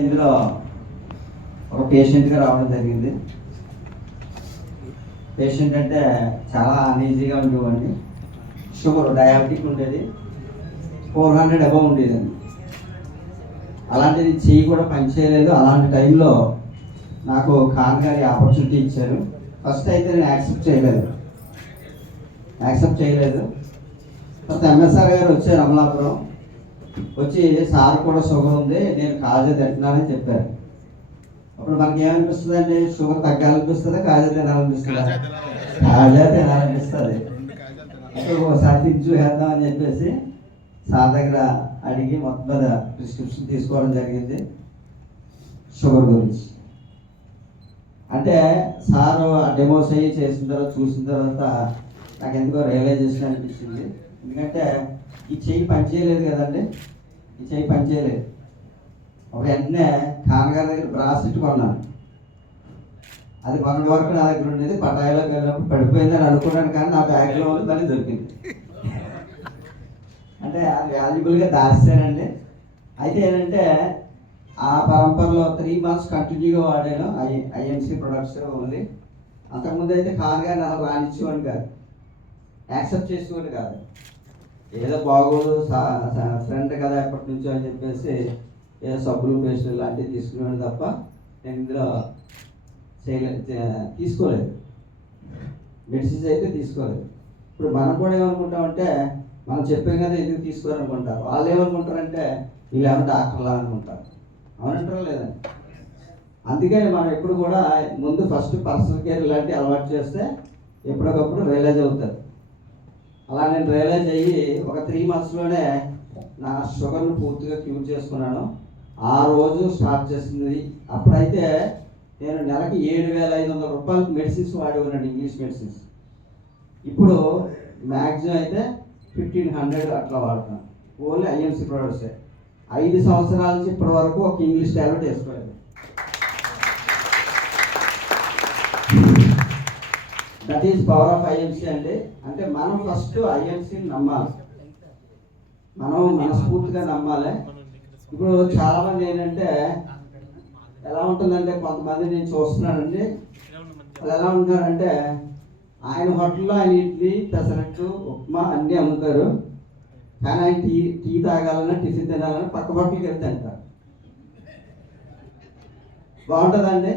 ఇందులో ఒక పేషెంట్గా రావడం జరిగింది. పేషెంట్ అంటే చాలా అన్ఈజీగా ఉండేవాడిని. షుగర్ డయాబెటిక్ ఉండేది, 400 అబవ్ ఉండేదండి. అలాంటిది చెయ్యి కూడా పనిచేయలేదు. అలాంటి టైంలో నాకు ఖాన్ గారి ఆపర్చునిటీ ఇచ్చారు. ఫస్ట్ అయితే నేను యాక్సెప్ట్ చేయలేదు. తర్వాత ఎంఎస్ఆర్ గారు వచ్చారు అమలాపురం. వచ్చి సార్ కూడా షుగర్ ఉంది, నేను కాజా తింటున్నానని చెప్పారు. అప్పుడు మనకి ఏమనిపిస్తుంది అండి? షుగర్ తగ్గాలనిపిస్తుంది, కాజా తినాలనిపిస్తుంది? కాజా తినాలనిపిస్తుంది. అప్పుడు ఒకసారి తిని చూసేద్దాం అని చెప్పేసి సార్ దగ్గర అడిగి మొత్తం మీద ప్రిస్క్రిప్షన్ తీసుకోవడం జరిగింది షుగర్ గురించి. అంటే సారు ఆ డెమోస్ అయ్యి చేసిన తర్వాత చూసిన తర్వాత నాకు ఎందుకో రియలైజేషన్ అనిపించింది. ఎందుకంటే ఈ చెయ్యి పనిచేయలేదు కదండి, ఈ చెయ్యి పనిచేయలేదు. ఒక వెంటనే ఖాన్గారి దగ్గర బ్రాస్లెట్ కొన్నాను. అది మొన్నటి వరకు నా దగ్గర ఉండేది. పటాయిలోకి వెళ్ళినప్పుడు పడిపోయిందని అనుకున్నాను, కానీ నా బ్యాగ్లో ఉంది, మళ్ళీ దొరికింది. అంటే అది వాల్యుబుల్గా దాచానండి. అయితే ఏంటంటే ఆ పరంపరలో 3 months కంటిన్యూగా వాడాను ఐఎంసీ ప్రొడక్ట్స్ ఉంది. అంతకుముందు అయితే ఖాన్గారి నాకు రానిచ్చేవాడిని కాదు, యాక్సెప్ట్ చేసేవాడిని కాదు. ఏదో బాగోదు ఫ్రెండ్ కదా ఎప్పటి నుంచో అని చెప్పేసి ఏదో సబ్బులు పేస్టులు లాంటివి తీసుకునేవాడు తప్ప నేను ఇందులో తీసుకోలేదు. మెడిసిన్స్ అయితే తీసుకోలేదు. ఇప్పుడు మనం కూడా ఏమనుకుంటామంటే మనం చెప్పాం కదా ఎందుకు తీసుకోవాలనుకుంటారు. వాళ్ళు ఏమనుకుంటారంటే వీళ్ళు ఏమో డాక్టర్లా అనుకుంటారు. అవునంటారా లేదండి? అందుకని మనం ఎప్పుడు కూడా ముందు ఫస్ట్ పర్సనల్ కేర్ ఇలాంటివి అలవాటు చేస్తే ఎప్పటికప్పుడు రియలైజ్ అవుతారు. అలా నేను రియలైజ్ అయ్యి ఒక 3 monthsలోనే నా షుగర్ను పూర్తిగా క్యూర్ చేసుకున్నాను. ఆ రోజు స్టార్ట్ చేసింది. అప్పుడైతే నేను నెలకి 7,500 రూపాయలకు మెడిసిన్స్ వాడేవానండి, ఇంగ్లీష్ మెడిసిన్స్. ఇప్పుడు మ్యాక్సిమం అయితే 1,500 అట్లా వాడుతున్నాను. Only IMC ప్రొడక్ట్సే. 5 సంవత్సరాల నుంచి ఇప్పటి వరకు ఒక ఇంగ్లీష్ టాబ్లెట్ వేసుకోలేదు. That is power of IMC అండి. అంటే మనం ఫస్ట్ ఐఎంసీని నమ్మాలి, మనం మనస్ఫూర్తిగా నమ్మాలి. ఇప్పుడు చాలామంది ఏంటంటే ఎలా ఉంటుందంటే, కొంతమంది నేను చూస్తున్నానండి, వాళ్ళు ఎలా ఉంటారంటే ఆయన హోటల్లో ఆయన ఇడ్లీ, పెసరట్టు, ఉప్మా అన్నీ అమ్ముతారు, కానీ ఆయన టీ తాగాలన్నా టిఫిన్ తినాలన్నా పక్క పక్కకి వెళ్తే అంటారు. బాగుంటుందండి.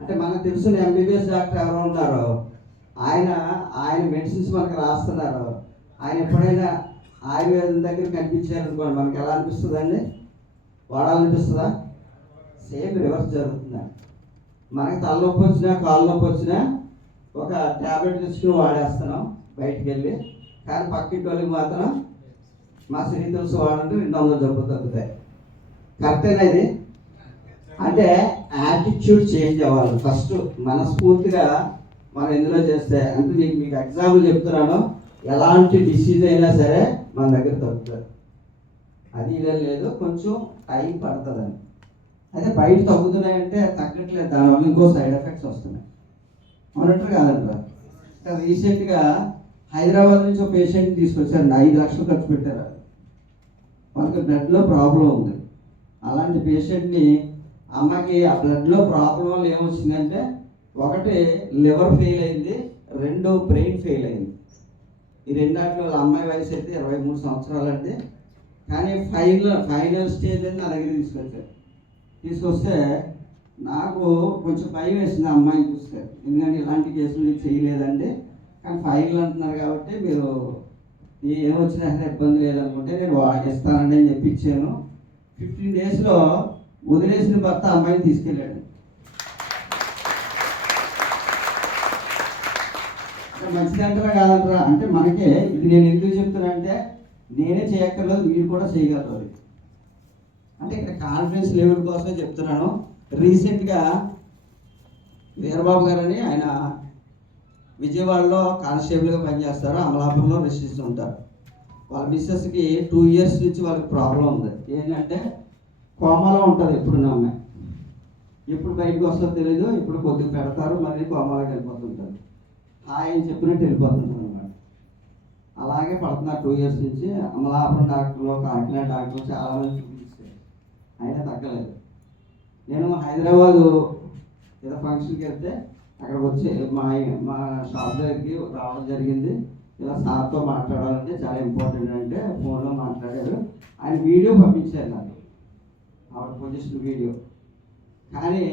అంటే మనకు తెలిసిన ఎంబీబీఎస్ డాక్టర్ ఎవరు ఉన్నారో ఆయన మెడిసిన్స్ మనకు రాస్తున్నారు. ఆయన ఎప్పుడైనా ఆయుర్వేదం దగ్గర కనిపించారనుకోండి, మనకి ఎలా అనిపిస్తుందండి? వాడాలనిపిస్తుందా? సేమ్ రివర్స్ జరుగుతుందండి. మనకి తలనొప్పి వచ్చినా కాళ్ళు నొప్పి వచ్చినా ఒక ట్యాబ్లెట్ తీసుకుని వాడేస్తున్నాం బయటికి వెళ్ళి, కానీ పక్కింటి వాళ్ళకి మాత్రం మా సిరి తులసి వాడంటే 200 జబ్బులు తగ్గుతాయి. కరెక్టేనా ఇది? అంటే యాటిట్యూడ్ చేంజ్ అవ్వాలి ఫస్ట్. మనస్ఫూర్తిగా మనం ఎందులో చేస్తే, అంటే మీకు ఎగ్జాంపుల్ చెప్తున్నాను, ఎలాంటి డిసీజ్ అయినా సరే మన దగ్గర తగ్గుతుంది. అది ఇదే లేదు, కొంచెం టైం పడుతుందని. అయితే బయట తగ్గుతున్నాయంటే తగ్గట్లేదు, దానివల్ల ఇంకో సైడ్ ఎఫెక్ట్స్ వస్తున్నాయి. అవునంటారు కాదంటారా? రీసెంట్గా హైదరాబాద్ నుంచి ఒక పేషెంట్ని తీసుకొచ్చారండి. 5 లక్షలు ఖర్చు పెట్టారు. వాళ్ళకి బ్లడ్లో ప్రాబ్లం ఉంది. అలాంటి పేషెంట్ని అమ్మకి ఆ బ్లడ్లో ప్రాబ్లం వల్ల ఏమొచ్చిందంటే, ఒకటి లివర్ ఫెయిల్ అయింది, 2 బ్రెయిన్ ఫెయిల్ అయింది. ఈ రెండాటిలో అమ్మాయి వయసు అయితే 23 సంవత్సరాలు అండి. కానీ ఫైనల్ స్టేజ్ అని నా దగ్గర తీసుకొస్తే నాకు కొంచెం భయం వేసింది అమ్మాయిని చూస్తే. ఎందుకంటే ఇలాంటి కేసులు నీకు చేయలేదండి, కానీ ఫైనల్ అంటున్నారు కాబట్టి మీరు ఏమొచ్చినా సరే ఇబ్బంది లేదనుకుంటే నేను ఇస్తానండి అని చెప్పి ఇచ్చాను. 15 daysలో వదిలేసిన భర్త అమ్మాయిని తీసుకెళ్ళాడు. మంచిది అంటారా కాదంటారా? అంటే మనకే ఇది నేను ఎందుకు చెప్తున్నా అంటే, నేనే చేయక్కర్లేదు, మీరు కూడా చేయగలరు. అంటే ఇక్కడ కాన్ఫిడెన్స్ లెవెల్ కోసమే చెప్తున్నాను. రీసెంట్గా వీరబాబు గారని ఆయన విజయవాడలో కానిస్టేబుల్గా పనిచేస్తారు, అమలాపురంలో రెసిడెన్స్ ఉంటారు. వాళ్ళ మిస్సెస్కి 2 years నుంచి వాళ్ళకి ప్రాబ్లం ఉంది. ఏంటంటే కోమాలో ఉంటుంది ఎప్పుడు నా అమ్మాయి. ఎప్పుడు బయటకు వస్తుందో తెలీదు, ఇప్పుడు కొద్దిగా పెడతారు, మళ్ళీ కోమాలోకి వెళ్ళిపోతుంటారు. ఆయన చెప్పినట్టు వెళ్ళిపోతుంటారు అన్నమాట. అలాగే పడుతున్నారు 2 years నుంచి. అమలాపురం డాక్టర్లు, కాకినాడ డాక్టర్లు చాలామంది చూపించారు. అయినా తగ్గలేదు. నేను హైదరాబాదు ఏదో ఫంక్షన్కి వెళ్తే అక్కడికి వచ్చి మా షాప్ దగ్గరికి రావడం జరిగింది. ఇలా సార్తో మాట్లాడాలంటే చాలా ఇంపార్టెంట్ అంటే ఫోన్లో మాట్లాడారు. ఆయన వీడియో పంపించారు నాకు, ఆవిడ పొజిషన్ వీడియో. కానీ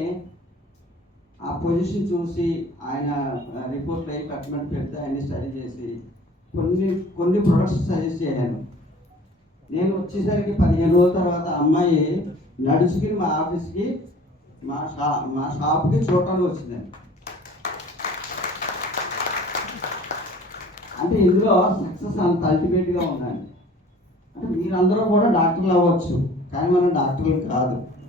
ఆ పొజిషన్ చూసి ఆయన రిపోర్ట్ అయ్యి కట్మెంట్ పెడితే అన్ని స్టడీ చేసి కొన్ని ప్రొడక్ట్స్ సజెస్ట్ చేశాను. నేను వచ్చేసరికి 15 రోజుల తర్వాత అమ్మాయి నడుచుకుని మా ఆఫీస్కి మా షాప్కి చూడటానికి వచ్చిందండి. అంటే ఇందులో సక్సెస్ అంత అల్టిమేట్గా ఉందండి. అంటే మీరందరూ కూడా డాక్టర్లు అవ్వచ్చు, కానీ మనం డాక్టర్లు కాదు.